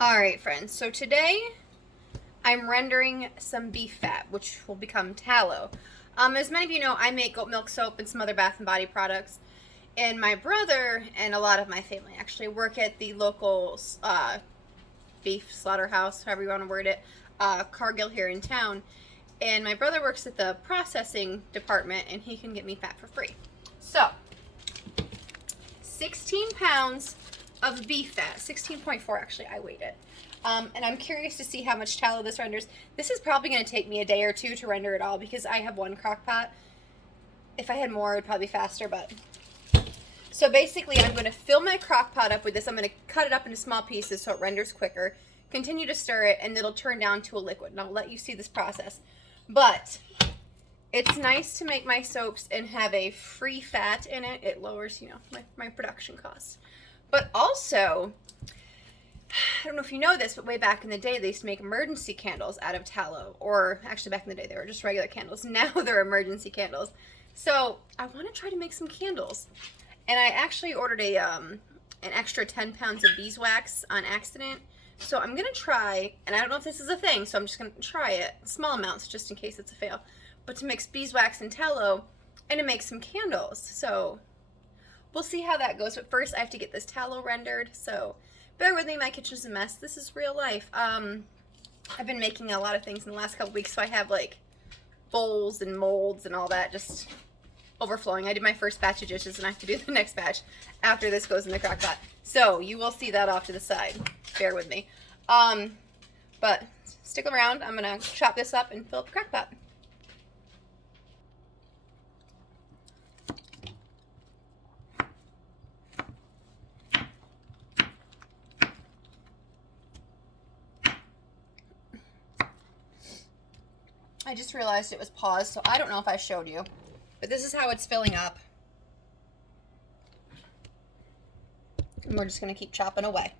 Alright friends, so today I'm rendering some beef fat, which will become tallow. As many of you know, I make goat milk soap and some other bath and body products. And my brother and a lot of my family actually work at the local beef slaughterhouse, however you want to word it, Cargill here in town. And my brother works at the processing department and he can get me fat for free. So, 16 pounds of beef fat, 16.4 actually, I weighed it. And I'm curious to see how much tallow this renders. This is probably going to take me a day or two to render it all because I have one crock pot. If I had more, it'd probably be faster, but... So basically, I'm going to fill my crock pot up with this. I'm going to cut it up into small pieces so it renders quicker. Continue to stir it, and it'll turn down to a liquid. And I'll let you see this process. But it's nice to make my soaps and have a free fat in it. It lowers, you know, my production costs. But also, I don't know if you know this, but way back in the day, they used to make emergency candles out of tallow. Or actually, back in the day, they were just regular candles. Now they're emergency candles. So I want to try to make some candles. And I actually ordered an extra 10 pounds of beeswax on accident. So I'm going to try, and I don't know if this is a thing, so I'm just going to try it. Small amounts, just in case it's a fail. But to mix beeswax and tallow and to make some candles. So we'll see how that goes, but first I have to get this tallow rendered, so bear with me, my kitchen's a mess. This is real life. I've been making a lot of things in the last couple weeks, so I have like bowls and molds and all that just overflowing. I did my first batch of dishes and I have to do the next batch after this goes in the crock pot. So you will see that off to the side. Bear with me. But stick around. I'm going to chop this up and fill up the crock pot. I just realized it was paused, so I don't know if I showed you. But this is how it's filling up. And we're just going to keep chopping away.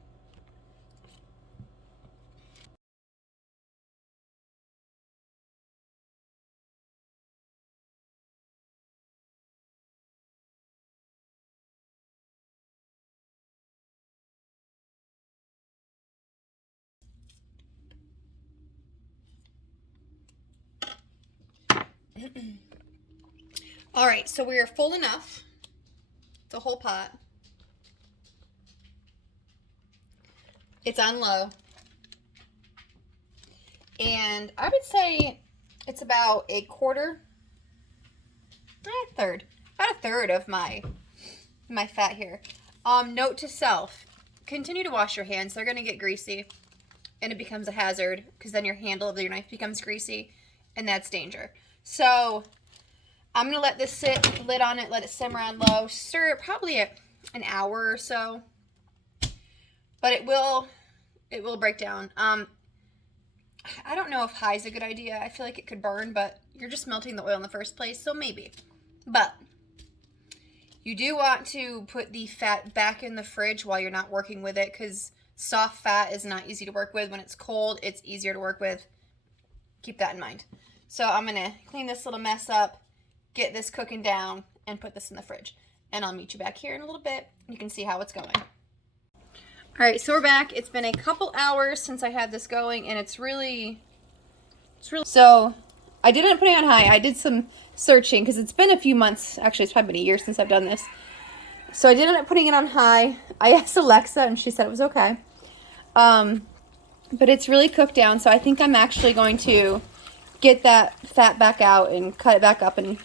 All right, so we are full enough. The whole pot. It's on low. And I would say it's about a quarter, about a third of my fat here. Note to self, continue to wash your hands. They're going to get greasy and it becomes a hazard because then your handle of your knife becomes greasy and that's danger. So I'm going to let this sit, lid on it, let it simmer on low. Stir it probably at an hour or so. But it will break down. I don't know if high is a good idea. I feel like it could burn, but you're just melting the oil in the first place, so maybe. But you do want to put the fat back in the fridge while you're not working with it because soft fat is not easy to work with. When it's cold, it's easier to work with. Keep that in mind. So I'm going to clean this little mess up, get this cooking down, and put this in the fridge. And I'll meet you back here in a little bit. You can see how it's going. All right, so we're back. It's been a couple hours since I had this going, and it's really... So I did end up putting it on high. I did some searching because it's been a few months. Actually, it's probably been a year since I've done this. So I did end up putting it on high. I asked Alexa, and she said it was okay. But it's really cooked down, so I think I'm actually going to get that fat back out and cut it back up and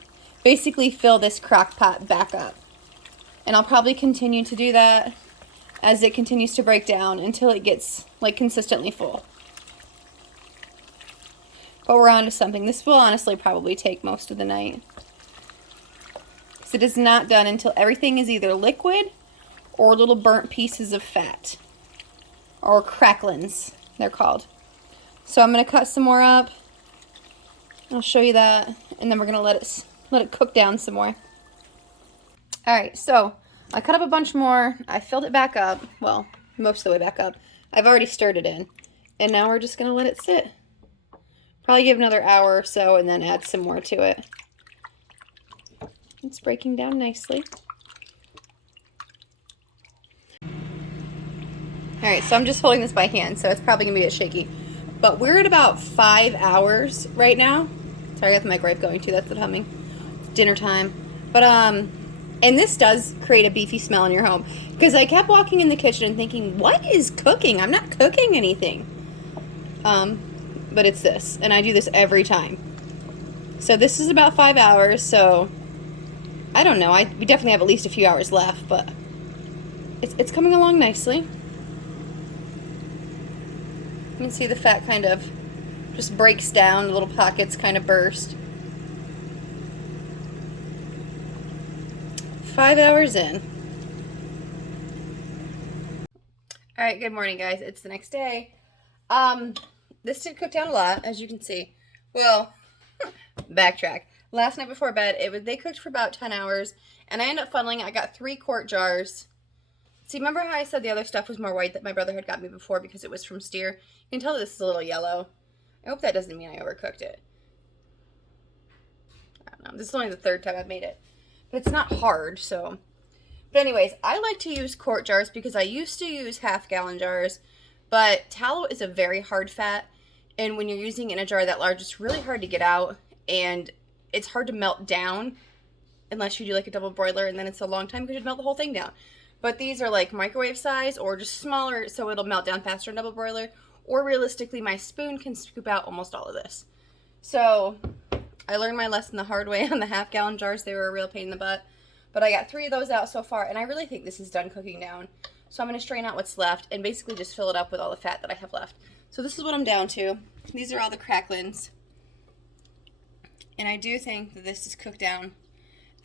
basically fill this crock pot back up. And I'll probably continue to do that as it continues to break down until it gets like consistently full. But we're on to something. This will honestly probably take most of the night. Because it is not done until everything is either liquid or little burnt pieces of fat. Or cracklins, they're called. So I'm going to cut some more up. I'll show you that. And then we're going to let it cook down some more. Alright, so I cut up a bunch more. I filled it back up. Well, most of the way back up. I've already stirred it in. And now we're just going to let it sit. Probably give another hour or so and then add some more to it. It's breaking down nicely. Alright, so I'm just holding this by hand, so it's probably going to be a bit shaky. But we're at about 5 hours right now. Sorry, I got the microwave going too, that's the humming. It's dinner time. But, and this does create a beefy smell in your home. Because I kept walking in the kitchen and thinking, what is cooking? I'm not cooking anything. But it's this, and I do this every time. So this is about 5 hours, so I don't know. We definitely have at least a few hours left, but it's coming along nicely. You can see the fat kind of just breaks down, the little pockets kind of burst. 5 hours in. Alright, good morning guys. It's the next day. This did cook down a lot, as you can see. Well, backtrack. Last night before bed, they cooked for about 10 hours, and I ended up funneling. I got 3-quart jars. See, remember how I said the other stuff was more white that my brother had got me before because it was from steer? You can tell this is a little yellow. I hope that doesn't mean I overcooked it. I don't know. This is only the 3rd time I've made it. But it's not hard, so. But anyways, I like to use quart jars because I used to use half-gallon jars, but tallow is a very hard fat, and when you're using it in a jar that large, it's really hard to get out, and it's hard to melt down unless you do like a double broiler, and then it's a long time because you'd melt the whole thing down. But these are like microwave size or just smaller, so it'll melt down faster in double broiler, or realistically, my spoon can scoop out almost all of this. So I learned my lesson the hard way on the half-gallon jars. They were a real pain in the butt. But I got 3 of those out so far, and I really think this is done cooking down. So I'm going to strain out what's left and basically just fill it up with all the fat that I have left. So this is what I'm down to. These are all the cracklings. And I do think that this is cooked down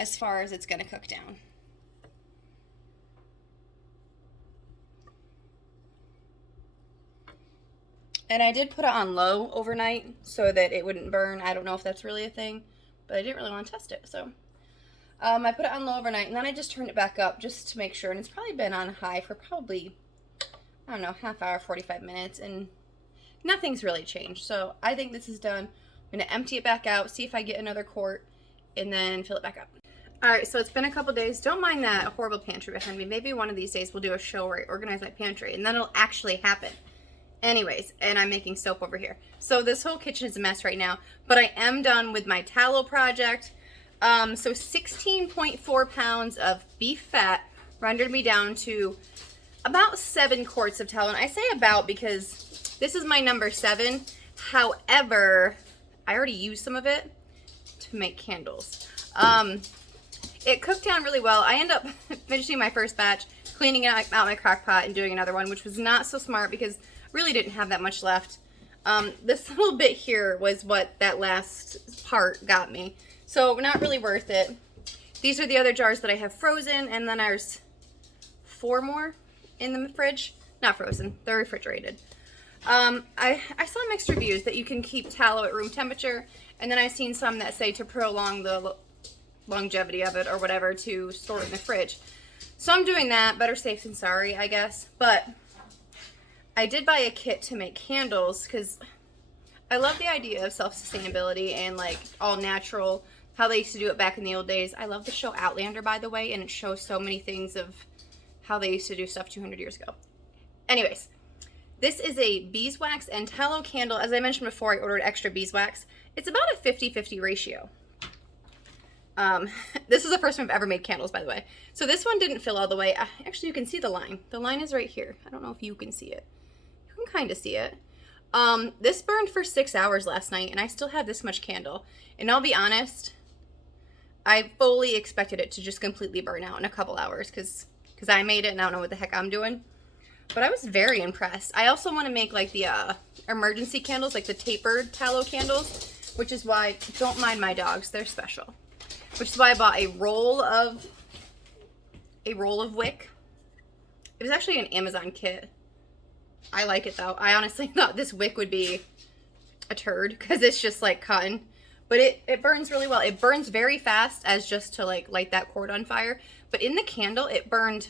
as far as it's going to cook down. And I did put it on low overnight so that it wouldn't burn. I don't know if that's really a thing, but I didn't really want to test it. So I put it on low overnight, and then I just turned it back up just to make sure. And it's probably been on high for probably, I don't know, half hour, 45 minutes, and nothing's really changed. So I think this is done. I'm going to empty it back out, see if I get another quart, and then fill it back up. Alright, so it's been a couple days. Don't mind that horrible pantry behind me. Maybe one of these days we'll do a show where I organize my pantry, and then it'll actually happen. Anyways, and I'm making soap over here. So this whole kitchen is a mess right now, but I am done with my tallow project. So 16.4 pounds of beef fat rendered me down to about 7 quarts of tallow. And I say about because this is my number 7. However, I already used some of it to make candles. It cooked down really well. I ended up finishing my first batch, cleaning out my crock pot and doing another one, which was not so smart because really didn't have that much left. This little bit here was what that last part got me. So not really worth it. These are the other jars that I have frozen, and then there's 4 more in the fridge. Not frozen, they're refrigerated. I saw mixed reviews that you can keep tallow at room temperature, and then I've seen some that say to prolong the longevity of it or whatever to store it in the fridge. So I'm doing that, better safe than sorry, I guess. But I did buy a kit to make candles because I love the idea of self-sustainability and like all natural, how they used to do it back in the old days. I love the show Outlander, by the way, and it shows so many things of how they used to do stuff 200 years ago. Anyways, this is a beeswax and tallow candle. As I mentioned before, I ordered extra beeswax. It's about a 50-50 ratio. This is the first time I've ever made candles, by the way. So this one didn't fill all the way. Actually, you can see the line. The line is right here. I don't know if you can see it. You can kind of see it. This burned for 6 hours last night, and I still have this much candle. And I'll be honest, I fully expected it to just completely burn out in a couple hours because I made it and I don't know what the heck I'm doing. But I was very impressed. I also want to make like the emergency candles, like the tapered tallow candles, which is why, don't mind my dogs, they're special. Which is why I bought a roll of wick. It was actually an Amazon kit. I like it though. I honestly thought this wick would be a turd because it's just like cotton. But it burns really well. It burns very fast as just to like light that cord on fire. But in the candle, it burned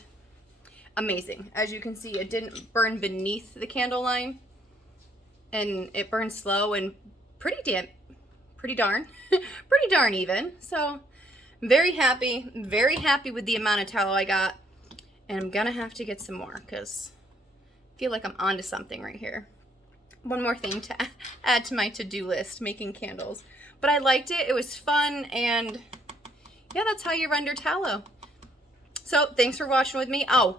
amazing. As you can see, it didn't burn beneath the candle line. And it burned slow and pretty darn even. So I'm very happy with the amount of tallow I got. And I'm gonna have to get some more because feel like I'm onto something right here. One more thing to add to my to-do list, making candles. But I liked it. It was fun, and yeah, that's how you render tallow. So thanks for watching with me. Oh,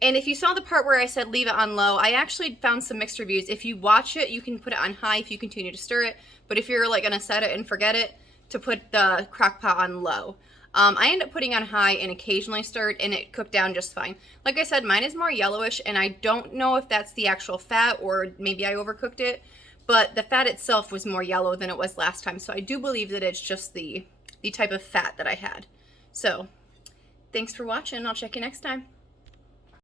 and if you saw the part where I said leave it on low, I actually found some mixed reviews. If you watch it, you can put it on high if you continue to stir it. But if you're like gonna set it and forget it, to put the crock pot on low. I ended up putting on high and occasionally stirred, and it cooked down just fine. Like I said, mine is more yellowish, and I don't know if that's the actual fat or maybe I overcooked it, but the fat itself was more yellow than it was last time. So I do believe that it's just the type of fat that I had. So thanks for watching. I'll check you next time.